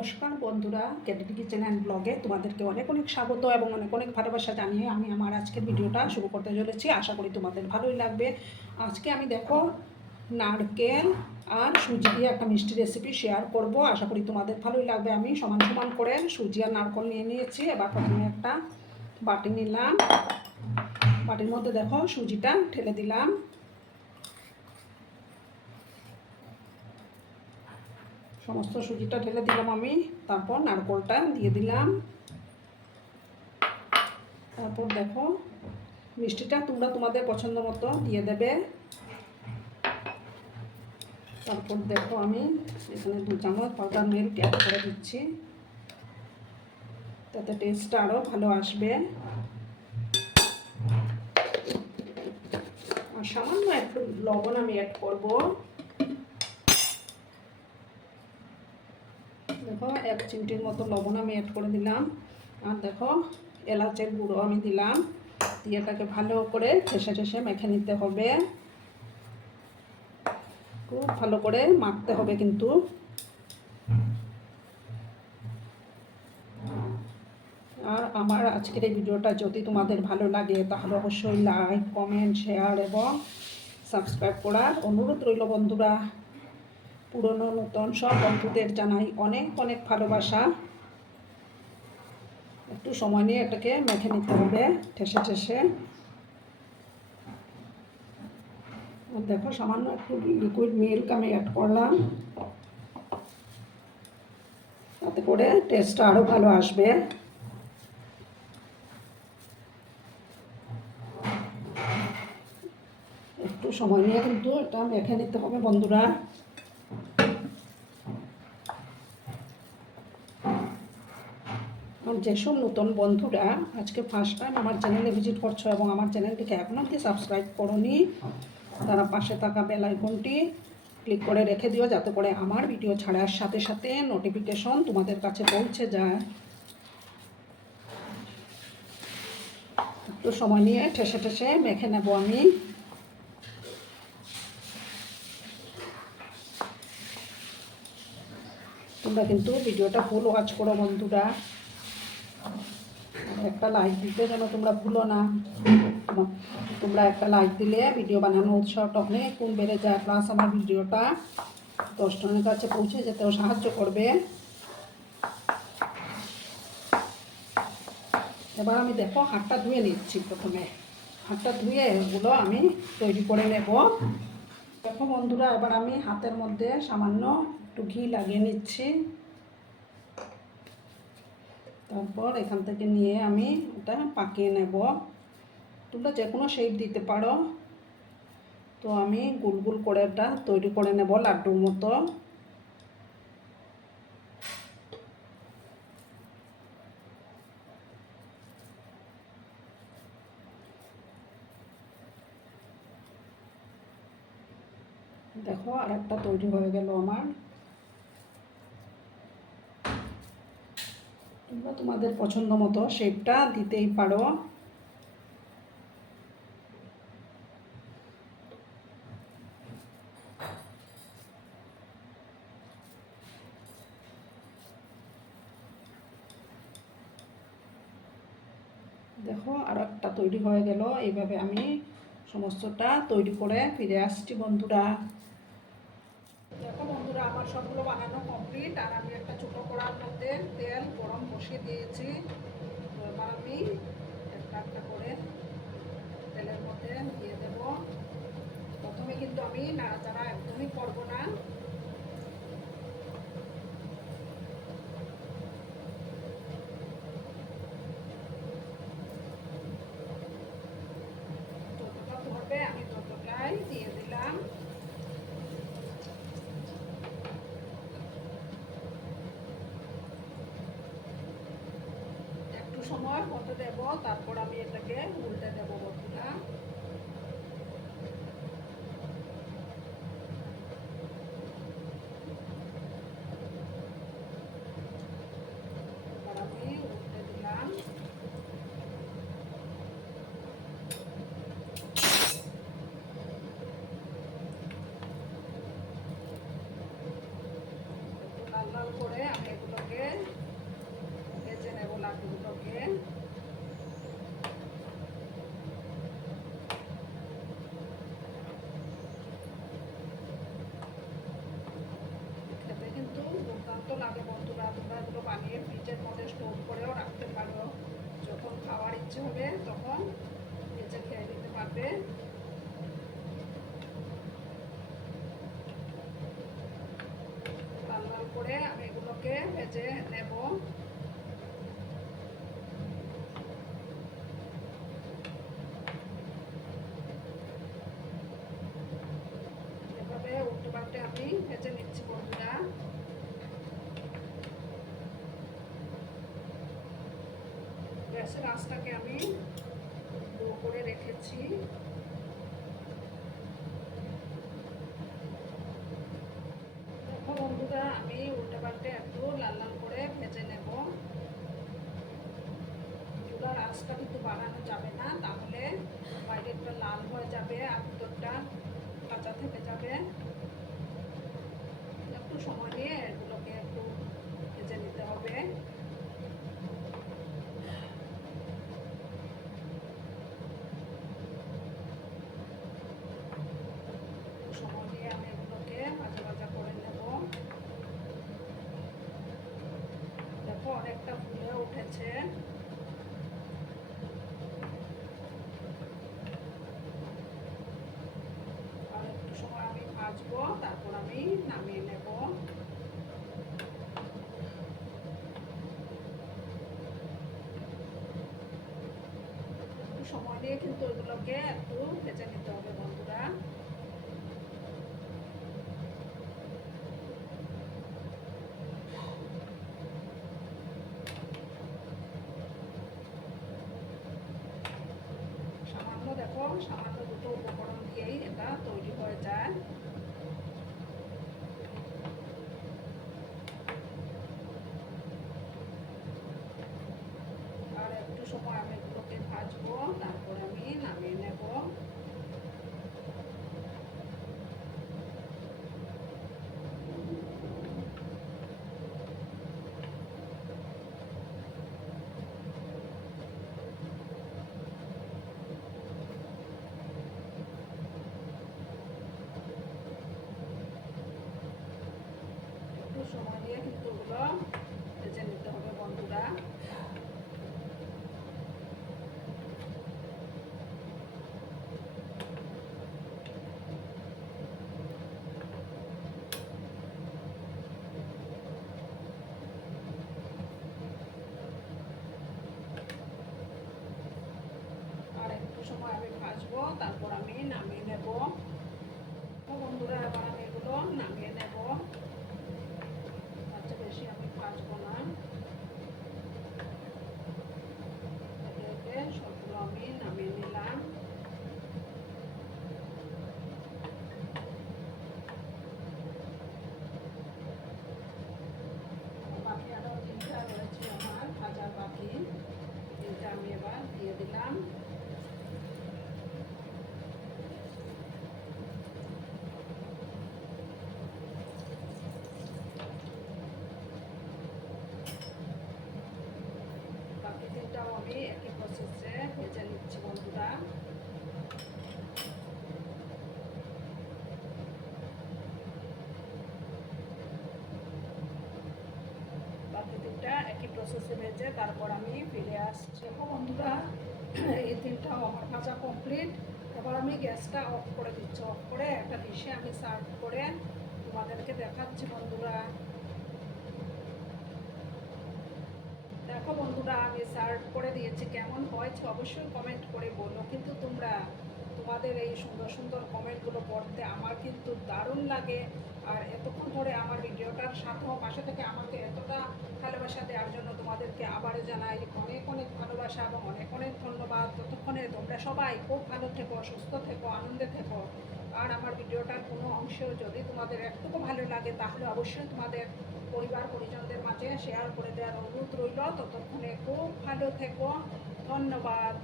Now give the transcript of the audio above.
নমস্কার বন্ধুরা, cadet kitchen and ব্লগে তোমাদেরকে অনেক অনেক স্বাগত এবং অনেক অনেক ভালোবাসা জানিয়ে আমি আমার আজকের ভিডিওটা শুরু করতে চলেছি। আশা করি তোমাদের ভালোই লাগবে। আজকে আমি দেখো নারকেল আর সুজি দিয়ে একটা মিষ্টি রেসিপি শেয়ার করব। আশা করি তোমাদের ভালোই লাগবে। আমি সমান সমান করে সুজি আর নারকেল নিয়ে নিয়েছি। এবার প্রথমে একটা বাটি নিলাম, বাটির মধ্যে দেখো সুজিটা ঢেলে দিলাম। সমস্ত সুজিটা ঢেলে দিলাম আমি। তারপর নারকেলটা দিয়ে দিলাম। তারপর দেখো মিষ্টিটা তোমরা তোমাদের পছন্দ মতো দিয়ে দেবে। তারপর দেখো আমি এখানে 2 চামচ পাউডার মিল্ক অ্যাড করে দিচ্ছি, তাতে টেস্টটা আরও ভালো আসবে। আর সামান্য একটু লবণ আমি অ্যাড করব। দেখো 1 চিমটির মতো লবণ আমি অ্যাড করে দিলাম। আর দেখো এলাচের গুঁড়ো আমি দিলাম। দিয়ে এটাকে ভালো করে ঠেসে ঠেসে মেখে নিতে হবে। খুব ভালো করে মাখতে হবে কিন্তু। আর আমার আজকের এই ভিডিওটা যদি তোমাদের ভালো লাগে তাহলে অবশ্যই লাইক, কমেন্ট, শেয়ার এবং সাবস্ক্রাইব করার অনুরোধ রইল বন্ধুরা। পুরনো নতুন সব বন্ধুদের জানাই অনেক অনেক ভালোবাসা। একটু সময় নিয়ে এটাকে মেখে নিতে হবে ঠেসে ঠেসে। দেখো সামান্য একটু লিকুইড মিল্ক আমি অ্যাড করলাম, তাতে করে টেস্টটা আরও ভালো আসবে। একটু সময় নিয়ে কিন্তু এটা মেখে নিতে হবে বন্ধুরা। যেসব নতুন বন্ধুরা আজকে ফার্স্ট টাইম আমার চ্যানেলে ভিজিট করছো এবং আমার চ্যানেলটিকে এখনও অবধি সাবস্ক্রাইব করোনি, তারা পাশে থাকা বেল আইকনটি ক্লিক করে রেখে দিও, যাতে করে আমার ভিডিও ছাড়ার সাথে সাথে নোটিফিকেশন তোমাদের কাছে পৌঁছে যায়। একটু সময় নিয়ে ঠেসে ঠেসে মেখে নেব আমি। তোমরা কিন্তু ভিডিওটা ফুল ওয়াচ করো বন্ধুরা। একটা লাইক দিতে যেন তোমরা ভুলো না। তোমরা একটা লাইক দিলে ভিডিও বানানোর উৎসাহটা অনেক গুণ বেড়ে যায়, প্লাস আমার ভিডিওটা 10 জনের কাছে পৌঁছে যেতেও সাহায্য করবে। এবার আমি দেখো হাতটা ধুয়ে নিচ্ছি। প্রথমে হাতটা ধুয়ে এগুলো আমি তৈরি করে নেব। দেখো বন্ধুরা, এবার আমি হাতের মধ্যে সামান্য একটু ঘি লাগিয়ে নিচ্ছি। তারপর এখান থেকে নিয়ে আমি এটা পাকিয়ে নেব। তোমরা যে কোনো শেপ দিতে পারো। তো আমি গোল গোল করে এটা তৈরি করে নেব লাড্ডুর মতো। দেখো আর একটা তৈরি হয়ে গেল আমার। তোমরা তোমাদের পছন্দ মতো শেপটা দিতেই পারো। দেখো আর একটা তৈরি হয়ে গেল। এইভাবে আমি সমস্তটা তৈরি করে ফিরে আসছি বন্ধুরা। দেখো বন্ধুরা, আমার সবগুলো বানানো কমপ্লিট। আর আমি একটা ছোটো কড়ার মধ্যে তেল গরম বসিয়ে দিয়েছি। তো এবার আমি একটা একটা করে তেলের মধ্যে দিয়ে দেব। প্রথমে কিন্তু আমি নাড়াচাড়া একদমই করবো না। যতটা ধরবে আমি ততটাই দিয়ে দিলাম। একটু সময় হতে দেব, তারপর আমি এটাকে উল্টে দেবো বন্ধুরা। এবার আমি উল্টে দিলাম। লাল লাল করে আমি এগুলোকে ফ্রিজের মধ্যে স্টোর করেও রাখতে পারো। যখন খাওয়ার ইচ্ছে হবে তখন ভেজে খেয়ে নিতে পারবে। লাল লাল করে আমি এগুলোকে ভেজে নেব। এভাবে উল্টে পাল্টে আমি ভেজে নিচ্ছি বন্ধুরা। গ্যাসের আঁচটাকে আমি লো করে রেখেছি। দেখো বন্ধুরা, আমি উল্টে পাল্টে একটু লাল লাল করে ভেজে নেব। চুলার আঁচটা কিন্তু বাড়ানো যাবে না, তাহলে বাইরেরটা লাল হয়ে যাবে আর ভিতরটা কাঁচা থেকে যাবে। একটু সময় নিয়ে এগুলোকে একটু ভেজে নিতে হবে। সময় নিয়ে আমি এগুলোকে ভাজা ভাজা করে নেব। দেখো অনেকটা ফুলে উঠেছে। আর একটু সময় আমি ভাজবো, তারপর আমি নামিয়ে নেব। একটু সময় নিয়ে কিন্তু এগুলোকে একটু ভেজে নিতে হবে বন্ধুরা। দেখো সামান্য দুটো উপকরণ দিয়েই এটা তৈরি হয়ে যায়। আর একটু সময় আমি এগুলোকে ভাজবো, তারপর আমি নামিয়ে নেব। সময় নিয়ে কিন্তু ওগুলো ভেজে নিতে হবে বন্ধুরা। আর একটু সময় আমি ভাজবো, তারপর আমি নামিয়ে নেব। বন্ধুরা এবার আমি এগুলো নামিয়ে নেব। বেশি আমি ভাজবো না। সবগুলো আমি নামিয়ে নিলাম। বাকি আরো তিনটা রয়েছে আমার ভাজার বাকি, তিনটা আমি এবার দিয়ে দিলাম। বাকি তিনটাও আমি একই প্রসেসে ভেজে নিচ্ছি বন্ধুরা। বাকি তিনটা একই প্রসেসে ভেজে তারপর আমি ফিরে আসছি। বন্ধুরা এই তিনটাও আমার ভাজা কমপ্লিট। এবার আমি গ্যাসটা অফ করে দিচ্ছি। অফ করে একটা ডিশে আমি সার্ভ করে তোমাদেরকে দেখাচ্ছি বন্ধুরা। দেখো বন্ধুরা, আমি সার্ভ করে দিয়েছি। কেমন হয়েছে অবশ্যই কমেন্ট করে বলো। কিন্তু তোমাদের এই সুন্দর সুন্দর কমেন্টগুলো পড়তে আমার কিন্তু দারুণ লাগে। আর এতক্ষণ ধরে আমার ভিডিওটার সাথেও পাশে থেকে আমাকে এতটা ভালোবাসা দেওয়ার জন্য তোমাদেরকে আবারও জানাই অনেক অনেক ভালোবাসা এবং অনেক অনেক ধন্যবাদ। ততক্ষণে তোমরা সবাই খুব ভালো থেকো, সুস্থ থেকো, আনন্দে থেকো। আর আমার ভিডিওটার কোনো অংশেও যদি তোমাদের একটুকু ভালো লাগে তাহলে অবশ্যই তোমাদের পরিবার পরিজনদের মাঝে শেয়ার করে দেওয়ার অনুরোধ রইল। ততক্ষণে খুব ভালো থেকো। ধন্যবাদ।